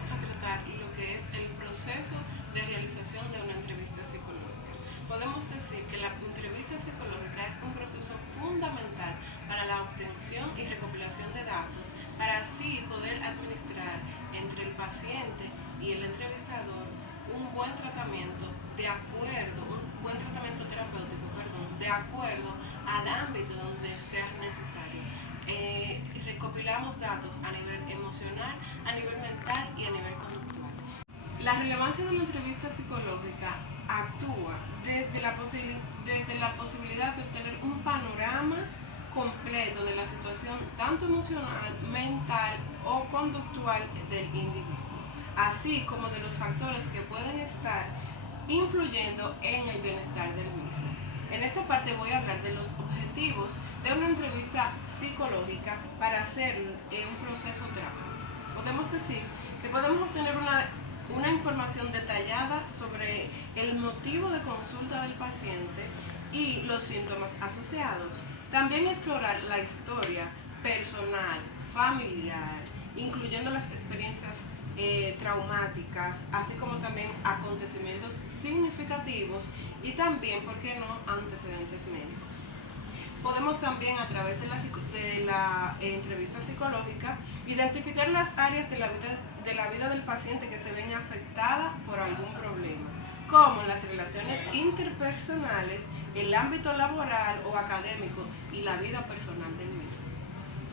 vamos a tratar lo que es el proceso de realización de una entrevista psicológica. Podemos decir que la entrevista psicológica es un proceso fundamental para la obtención y recopilación de datos, para así poder administrar entre el paciente y el entrevistador un buen tratamiento un buen tratamiento terapéutico, de acuerdo al ámbito donde sea necesario. Recopilamos datos a nivel emocional, a nivel mental y a nivel conductual. La relevancia de la entrevista psicológica actúa desde la posibilidad de obtener un panorama completo de la situación tanto emocional, mental o conductual del individuo, así como de los factores que pueden estar influyendo en el bienestar del mismo. En esta parte voy a hablar de los objetivos de una entrevista psicológica para hacer un proceso terapéutico. Podemos decir que podemos obtener una información detallada sobre el motivo de consulta del paciente y los síntomas asociados. También explorar la historia personal, familiar, incluyendo las experiencias traumáticas, así como también acontecimientos significativos y también, ¿por qué no?, antecedentes médicos. Podemos también, a través de la entrevista psicológica, identificar las áreas de la vida del paciente que se ven afectadas por algún problema, como las relaciones interpersonales, el ámbito laboral o académico y la vida personal del mismo.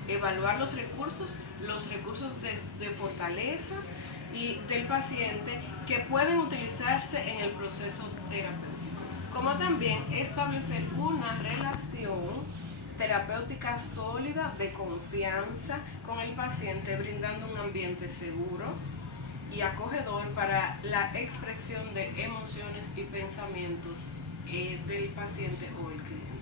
Evaluar los recursos de fortaleza y del paciente que pueden utilizarse en el proceso terapéutico, como también establecer una relación terapéutica sólida de confianza con el paciente, brindando un ambiente seguro y acogedor para la expresión de emociones y pensamientos del paciente o el cliente.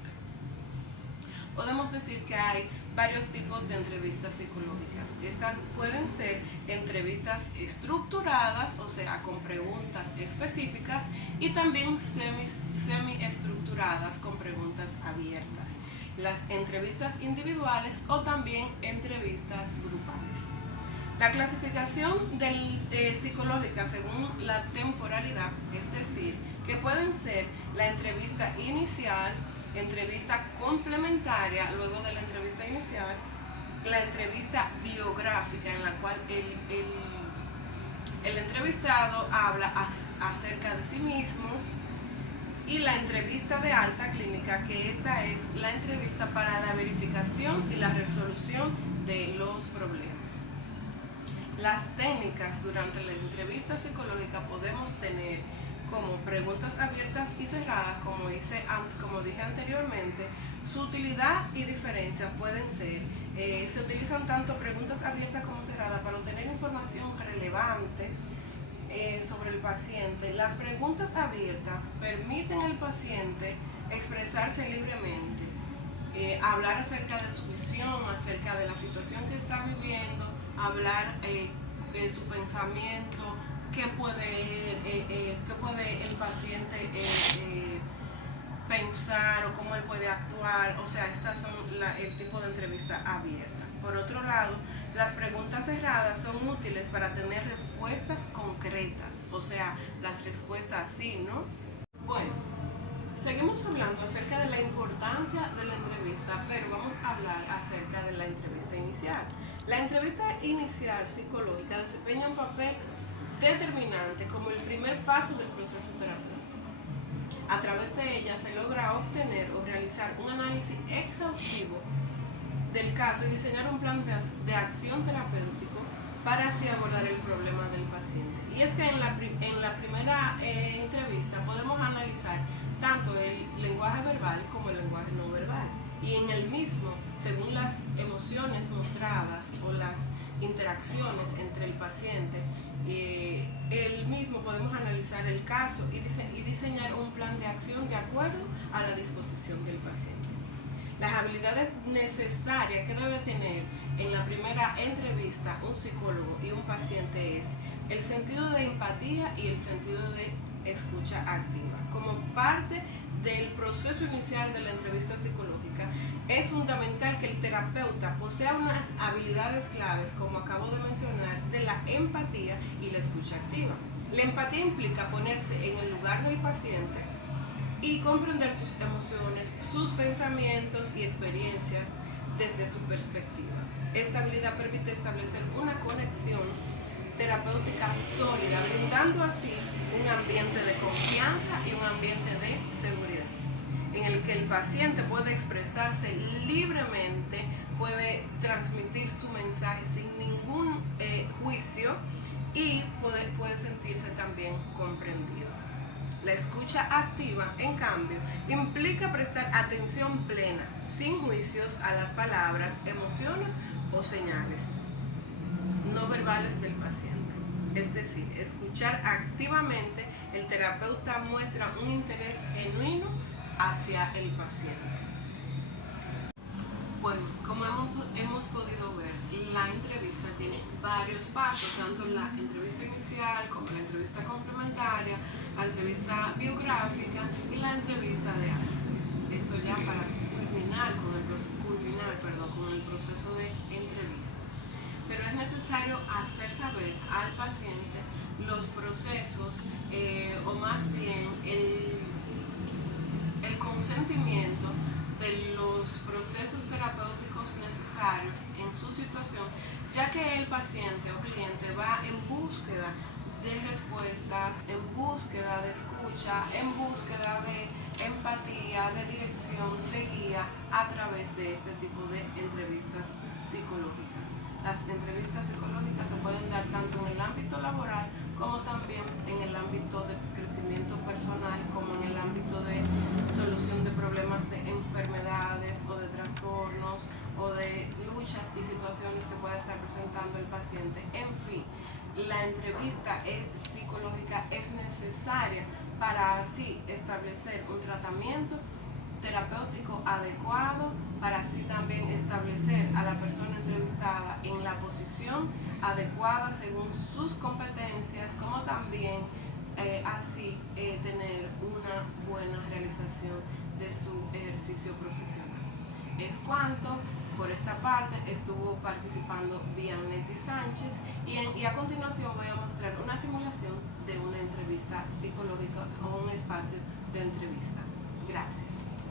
Podemos decir que hay varios tipos de entrevistas psicológicas. Estas pueden ser entrevistas estructuradas, o sea, con preguntas específicas, y también semi-estructuradas con preguntas abiertas. Las entrevistas individuales o también entrevistas grupales. La clasificación psicológica según la temporalidad, es decir, que pueden ser la entrevista inicial, entrevista complementaria luego de la entrevista inicial, la entrevista biográfica en la cual el entrevistado habla acerca de sí mismo, y la entrevista de alta clínica, que esta es la entrevista para la verificación y la resolución de los problemas. Las técnicas durante la entrevista psicológica podemos tener como preguntas abiertas y cerradas, como dije anteriormente. Su utilidad y diferencias pueden ser, se utilizan tanto preguntas abiertas como cerradas para obtener información relevantes sobre el paciente. Las preguntas abiertas permiten al paciente expresarse libremente, hablar acerca de su visión, acerca de la situación que está viviendo, hablar de su pensamiento, qué puede el paciente pensar o cómo él puede actuar. O sea, estas son el tipo de entrevista abierta. Por otro lado, las preguntas cerradas son útiles para tener respuestas concretas, o sea, las respuestas sí, ¿no? Bueno, seguimos hablando acerca de la importancia de la entrevista, pero vamos a hablar acerca de la entrevista inicial. La entrevista inicial psicológica desempeña un papel determinante como el primer paso del proceso terapéutico. A través de ella se logra obtener o realizar un análisis exhaustivo del caso y diseñar un plan de acción terapéutico para así abordar el problema del paciente. Y es que en la primera entrevista podemos analizar tanto el lenguaje verbal como el lenguaje no verbal. Y en el mismo, según las emociones mostradas o las interacciones entre el paciente, el mismo podemos analizar el caso y diseñar un plan de acción de acuerdo a la disposición del paciente. Las habilidades necesarias que debe tener en la primera entrevista un psicólogo y un paciente es el sentido de empatía y el sentido de escucha activa. Como parte del proceso inicial de la entrevista psicológica, es fundamental que el terapeuta posea unas habilidades claves, como acabo de mencionar, de la empatía y la escucha activa. La empatía implica ponerse en el lugar del paciente y comprender sus emociones, sus pensamientos y experiencias desde su perspectiva. Esta habilidad permite establecer una conexión terapéutica sólida, brindando así un ambiente de confianza y un ambiente de seguridad, en el que el paciente puede expresarse libremente, puede transmitir su mensaje sin ningún juicio y puede sentirse también comprendido. La escucha activa, en cambio, implica prestar atención plena, sin juicios, a las palabras, emociones o señales no verbales del paciente. Es decir, escuchar activamente, el terapeuta muestra un interés genuino hacia el paciente. Bueno, como hemos podido ver, la entrevista tiene varios pasos, tanto la entrevista inicial como la entrevista complementaria, la entrevista biográfica y la entrevista de algo. Esto ya para culminar con el proceso de entrevistas. Pero es necesario hacer saber al paciente los procesos o más bien el consentimiento de los procesos terapéuticos necesarios en su situación, ya que el paciente o cliente va en búsqueda de respuestas, en búsqueda de escucha, en búsqueda de empatía, de dirección, de guía a través de este tipo de entrevistas psicológicas. Las entrevistas psicológicas se pueden dar tanto en el ámbito laboral como también en el ámbito de crecimiento personal, como en el ámbito de solución de problemas de enfermedades o de trastornos o de luchas y situaciones que pueda estar presentando el paciente. En fin, la entrevista psicológica es necesaria para así establecer un tratamiento terapéutico adecuado, para así también establecer a la persona entrevistada en la posición adecuada según sus competencias, como también así tener una buena realización de su ejercicio profesional. Es cuanto. Por esta parte estuvo participando Vianetti Sánchez y a continuación voy a mostrar una simulación de una entrevista psicológica o un espacio de entrevista. Gracias.